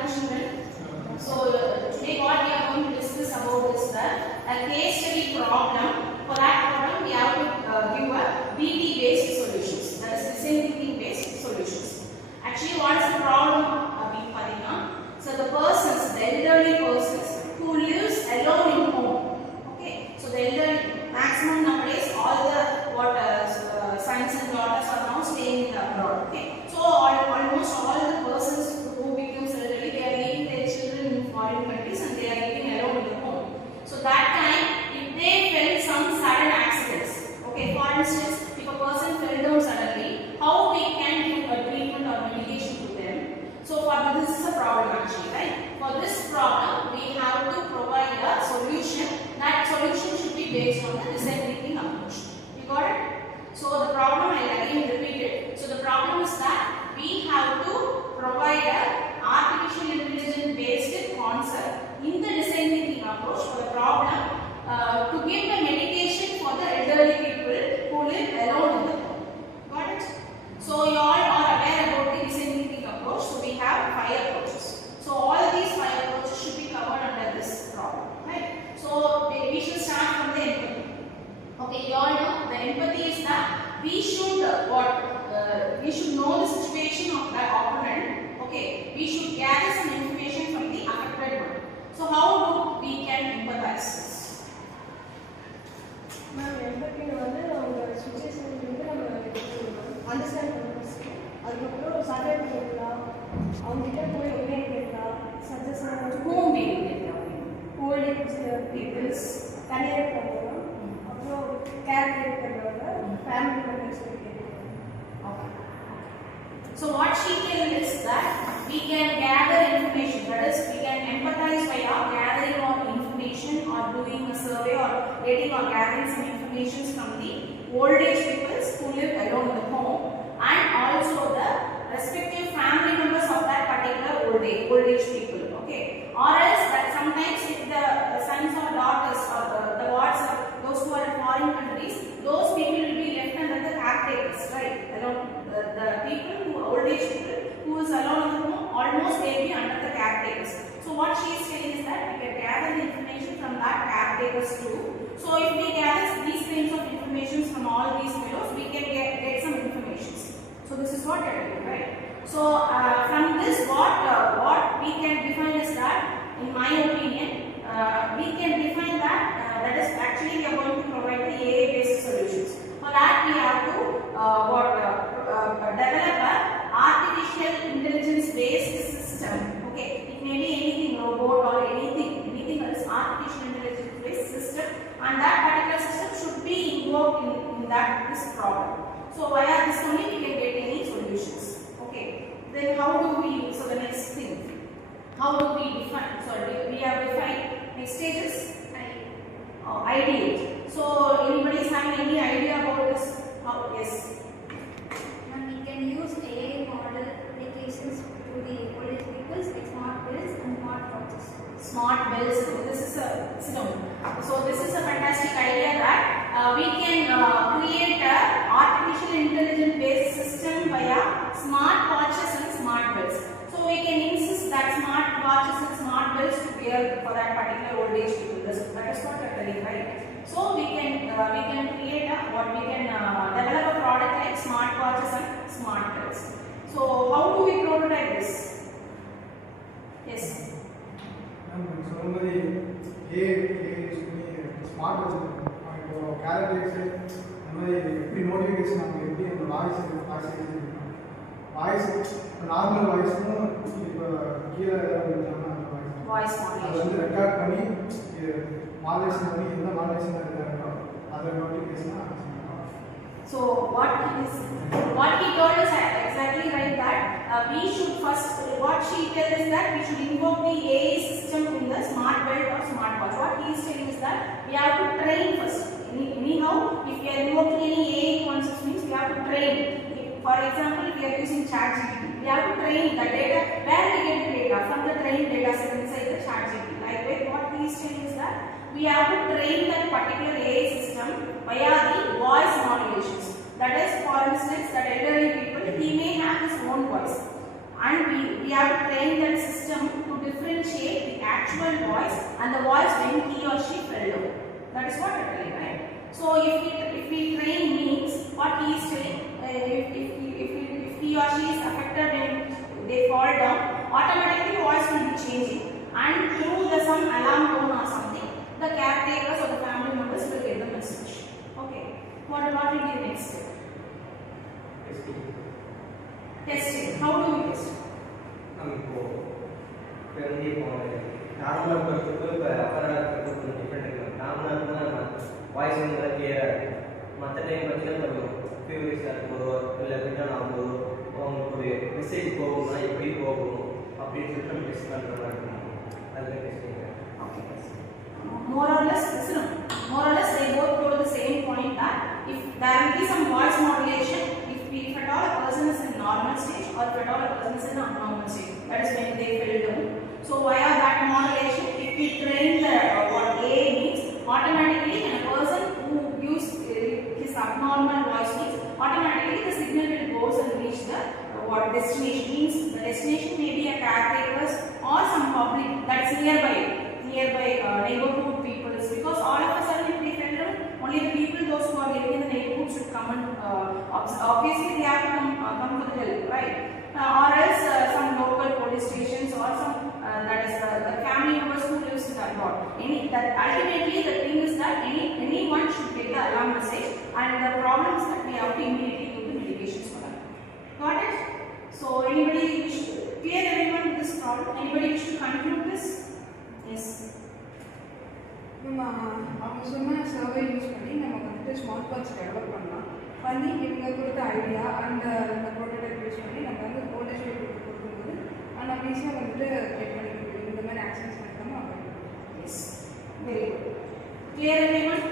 morning, children. So today what we are going to discuss about is a case study problem. For that problem, we have to give a BT based solutions. That is design thinking based solutions. Actually, what is the problem? So the persons, the elderly persons who lives alone in home. Okay. So the elderly, maximum nowadays, all the sons and daughters are now staying in the abroad. Okay. So almost all the persons who becomes elderly, they are leaving their children in foreign countries and they are living alone in the home. So that time, if they felt some sudden accidents, okay, for instance, if a person fell down suddenly, how we can give a treatment or medication to them? So for this is a problem actually, right? For this problem, we have to provide a solution. That solution should be based on the design thinking approach. You got it? So the problem, I will again repeat it. So the problem is that we have to provide a artificial intelligence based concept in the design thinking approach for the problem to give the medication for the elderly people who live alone in the home. Got it? So you all are aware about the design thinking approach. So we have 5 approaches. So all these 5 approaches should be covered under this problem, right? So we should start from the empathy. Okay, you all know the empathy is that we should we should know the situation of the opponent. Okay, we should gather some information from the affected one. So how do we can empathize? Empathy situation understand அதுக்கப்புறம் survey பண்ணலாம் அவங்ககிட்ட போய் opinion கேட்கலாம் suggestion whom we will get old age peoples தனியாக பண்ணலாம் அப்புறம் care பண்ணுறவங்க family members So what she tells is that we can gather information, that is we can empathize by our gathering of information or doing a survey or getting or gathering some information from the old age peoples who live alone in the home and also the respective family members of that particular old age people. Okay, or else that sometimes if the sons or daughters or the wards or those who are in foreign countries, those people will be left under the caretakers, right? Alone, the people who old age people who is alone in the home, almost they will be under the caretakers. So what she is saying is that we can gather the information from that caretakers too. So if we gather these kinds of information from all these fellows, we can get some information. So this is what I do, right? So from this, what we can define is that, in my opinion, we can define that that is actually we are going to provide the AI-based solutions. For that, we have to develop a artificial intelligence-based system. Okay, it may be anything, robot or anything else, artificial intelligence-based system, and that particular system should be involved in this problem. So via this only we can get any solutions. Okay. Then how do we? So the next thing, how do we define? So we have defined next stage is ideate. So anybody is having any idea about this? Yes. And we can use AI model applications to the old age people like smart bells and smart watches. Smart bells. This is So this is a fantastic idea that we can create a artificial intelligence based system via smart watches and smart bells. So we can insist that smart watches and smart bells to wear for that particular old age people. That is what we are telling, right? So we can create develop a product like smart watches and smart bells. So how do we prototype this? Yes. Smart watch இப்போ characters அந்த மாதிரி எப்படி notification அவங்க எப்படி அந்த voice normal வாய்ஸும் இப்போ கீழே voice அதை வந்து ரெக்கார்ட் பண்ணி மாடலேஷன் பண்ணி எந்த மாடலேஷன் இருக்காங்களோ அதை நோட்டிஃபிகேஷனாக. So what he told us exactly right that we should first, what she tells is that we should invoke the AI system in the smart belt or smart watch. What he is saying is that we have to train first. Anyhow, if we are invoking any AI concepts means we have to train. For example, if we are using ChatGPT, we have to train the data. Where we get the data? From the trained data set inside the ChatGPT. Likewise, what he is saying is that we have to train that particular AI system via the voice modulations. That is, for instance, that elderly people, he may have his own voice. and we have to train that system to differentiate the actual voice and the voice when he or she fell down. That is what I tell you, right? So if we train means what he is saying, if he or she is affected when they fall down, automatically the voice will be changing, and through some alarm tone or something, the caretakers or the family members will get the message. Okay. What will be the next step? Testing. How do we test? நார்மலாக இருக்கிறதுக்கும் இப்போ அப்பராக இருக்கிறதுக்கும் கொஞ்சம் different இருக்குது. நார்மலாக இருந்தால் நம்ம voice வந்து நல்லா கிளியராக இருக்குது. மற்ற டைம் பார்த்தீங்கன்னா கொஞ்சம் ஃபியூரிஸாக இருக்கும்போதோ இல்லை ரிட்டர்ன் ஆகும்போதோ அவங்களுக்கு ஒரு மெசேஜ் போகணும்னா எப்படி போகணும் அப்படின்னு சொல்லிட்டு நம்ம டெஸ்ட் பண்ணுற மாதிரி இருக்கணும். அதுதான் testing. Okay. More or less, they both go to the same point that if there will be some voice modulation, if at all a person is in normal stage or if at all a person is in abnormal stage, that is when they fell down. So via that modulation, if we train the what A means, automatically when a person who use his abnormal voice means, automatically the signal will go and reach the what destination means. The destination may be a caretakers or some public that is nearby neighborhood people, because all of a sudden if they fell down, only the people those who are living in the neighborhood should come and obviously they have to come for the help, right? Or else some local police stations or some that is the family members who lives in that plot. Ultimately the thing is that anyone should get the alarm message, and the problem is that we have to immediately give the medications for that. Got it? So anybody clear everyone with this problem? Anybody wish to conclude this? Yes. நம்ம அவங்க சொன்ன survey use பண்ணி நம்ம வந்துட்டு smart watch develop பண்ணி இவங்க கொடுத்த idea அந்த ப்ரோட்டோடைப் யூஸ் பண்ணி நம்ம வந்து ஓல்டேஜ் கொடுக்கும்போது நம்ம ஈஸியாக வந்துட்டு செக் பண்ணிக்க முடியும். இந்த மாதிரி ஆக்சிடென்ட்ஸ் நடக்காமல் அவாய்ட் பண்ணலாம். Yes. Very good. Clear everyone?